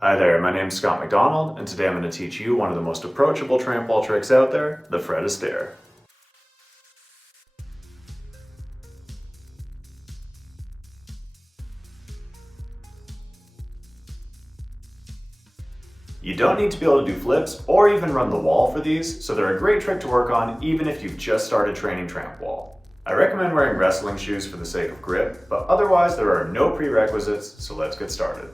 Hi there, my name is Scott McDonald, and today I'm going to teach you one of the most approachable trampwall tricks out there, the Fred Astaire. You don't need to be able to do flips or even run the wall for these, so they're a great trick to work on even if you've just started training trampwall. I recommend wearing wrestling shoes for the sake of grip, but otherwise there are no prerequisites, so let's get started.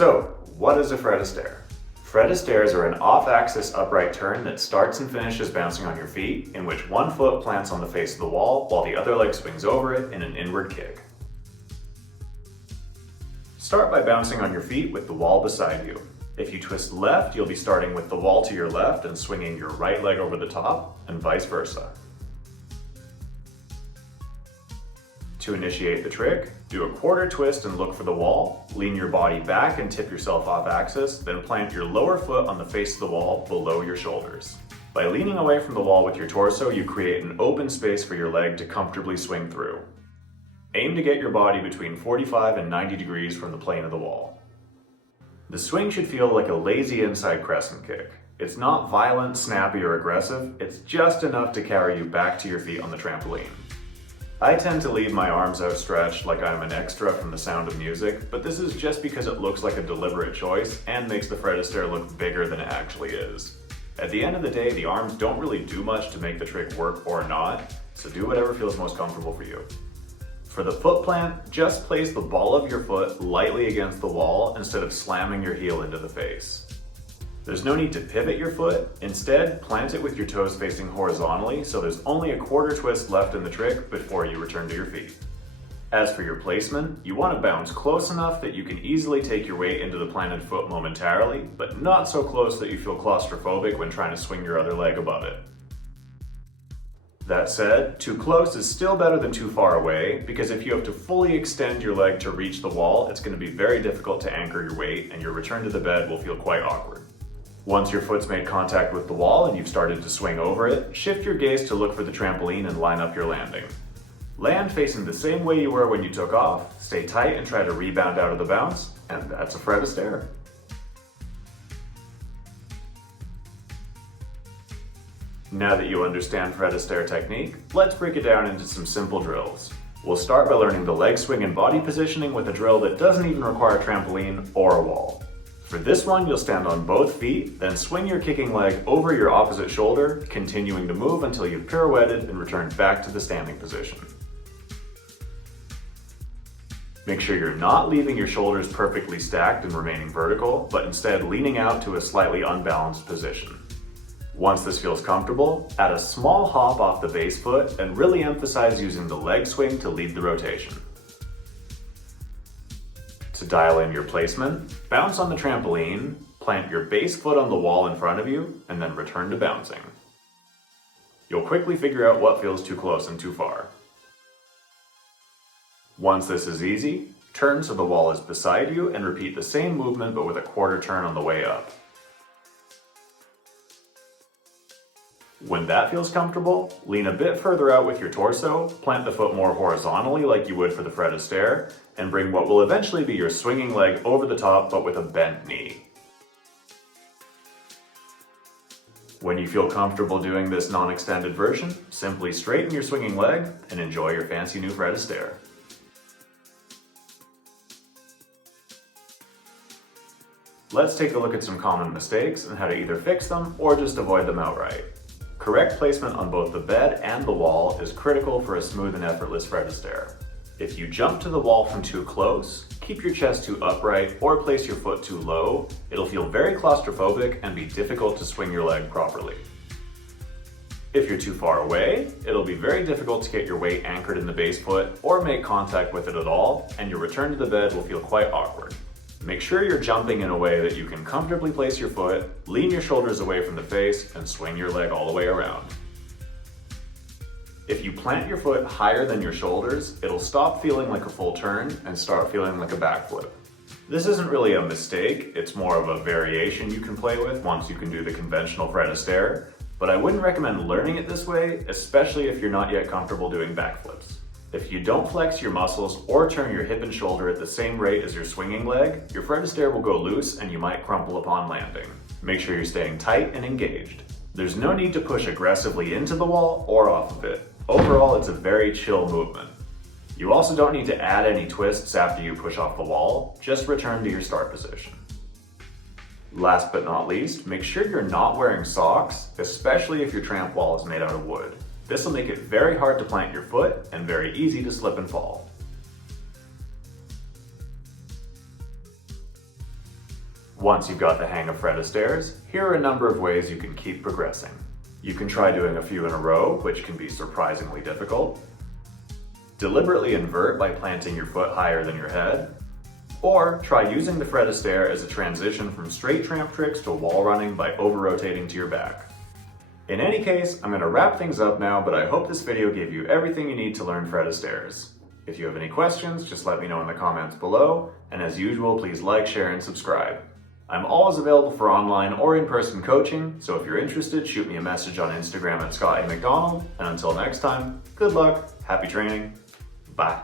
So, what is a Fred Astaire? Fred Astaires are an off-axis upright turn that starts and finishes bouncing on your feet, in which one foot plants on the face of the wall while the other leg swings over it in an inward kick. Start by bouncing on your feet with the wall beside you. If you twist left, you'll be starting with the wall to your left and swinging your right leg over the top, and vice versa. To initiate the trick, do a quarter twist and look for the wall, lean your body back and tip yourself off axis, then plant your lower foot on the face of the wall below your shoulders. By leaning away from the wall with your torso, you create an open space for your leg to comfortably swing through. Aim to get your body between 45 and 90 degrees from the plane of the wall. The swing should feel like a lazy inside crescent kick. It's not violent, snappy, or aggressive, it's just enough to carry you back to your feet on the trampoline. I tend to leave my arms outstretched like I'm an extra from The Sound of Music, but this is just because it looks like a deliberate choice and makes the Fred Astaire look bigger than it actually is. At the end of the day, the arms don't really do much to make the trick work or not, so do whatever feels most comfortable for you. For the foot plant, just place the ball of your foot lightly against the wall instead of slamming your heel into the face. There's no need to pivot your foot, instead plant it with your toes facing horizontally so there's only a quarter twist left in the trick before you return to your feet. As for your placement, you want to bounce close enough that you can easily take your weight into the planted foot momentarily, but not so close that you feel claustrophobic when trying to swing your other leg above it. That said, too close is still better than too far away, because if you have to fully extend your leg to reach the wall, it's going to be very difficult to anchor your weight and your return to the bed will feel quite awkward. Once your foot's made contact with the wall and you've started to swing over it, shift your gaze to look for the trampoline and line up your landing. Land facing the same way you were when you took off, stay tight and try to rebound out of the bounce, and that's a Fred Astaire. Now that you understand Fred Astaire technique, let's break it down into some simple drills. We'll start by learning the leg swing and body positioning with a drill that doesn't even require a trampoline or a wall. For this one, you'll stand on both feet, then swing your kicking leg over your opposite shoulder, continuing to move until you've pirouetted and returned back to the standing position. Make sure you're not leaving your shoulders perfectly stacked and remaining vertical, but instead leaning out to a slightly unbalanced position. Once this feels comfortable, add a small hop off the base foot and really emphasize using the leg swing to lead the rotation. To dial in your placement, bounce on the trampoline, plant your base foot on the wall in front of you, and then return to bouncing. You'll quickly figure out what feels too close and too far. Once this is easy, turn so the wall is beside you and repeat the same movement but with a quarter turn on the way up. When that feels comfortable, lean a bit further out with your torso, plant the foot more horizontally like you would for the Fred Astaire, and bring what will eventually be your swinging leg over the top but with a bent knee. When you feel comfortable doing this non-extended version, simply straighten your swinging leg and enjoy your fancy new Fred Astaire. Let's take a look at some common mistakes and how to either fix them or just avoid them outright. Correct placement on both the bed and the wall is critical for a smooth and effortless Fred Astaire. If you jump to the wall from too close, keep your chest too upright, or place your foot too low, it'll feel very claustrophobic and be difficult to swing your leg properly. If you're too far away, it'll be very difficult to get your weight anchored in the base foot or make contact with it at all, and your return to the bed will feel quite awkward. Make sure you're jumping in a way that you can comfortably place your foot, lean your shoulders away from the face, and swing your leg all the way around. If you plant your foot higher than your shoulders, it'll stop feeling like a full turn and start feeling like a backflip. This isn't really a mistake, it's more of a variation you can play with once you can do the conventional Fred Astaire, but I wouldn't recommend learning it this way, especially if you're not yet comfortable doing backflips. If you don't flex your muscles or turn your hip and shoulder at the same rate as your swinging leg, your Fred Astaire will go loose and you might crumple upon landing. Make sure you're staying tight and engaged. There's no need to push aggressively into the wall or off of it. Overall, it's a very chill movement. You also don't need to add any twists after you push off the wall, just return to your start position. Last but not least, make sure you're not wearing socks, especially if your tramp wall is made out of wood. This will make it very hard to plant your foot and very easy to slip and fall. Once you've got the hang of Fred Astaire's, here are a number of ways you can keep progressing. You can try doing a few in a row, which can be surprisingly difficult. Deliberately invert by planting your foot higher than your head. Or try using the Fred Astaire as a transition from straight tramp tricks to wall running by over-rotating to your back. In any case, I'm going to wrap things up now, but I hope this video gave you everything you need to learn Fred Astaire's. If you have any questions, just let me know in the comments below, and as usual, please like, share, and subscribe. I'm always available for online or in-person coaching, so if you're interested, shoot me a message on Instagram at Scott A. McDonald, and until next time, good luck, happy training, bye.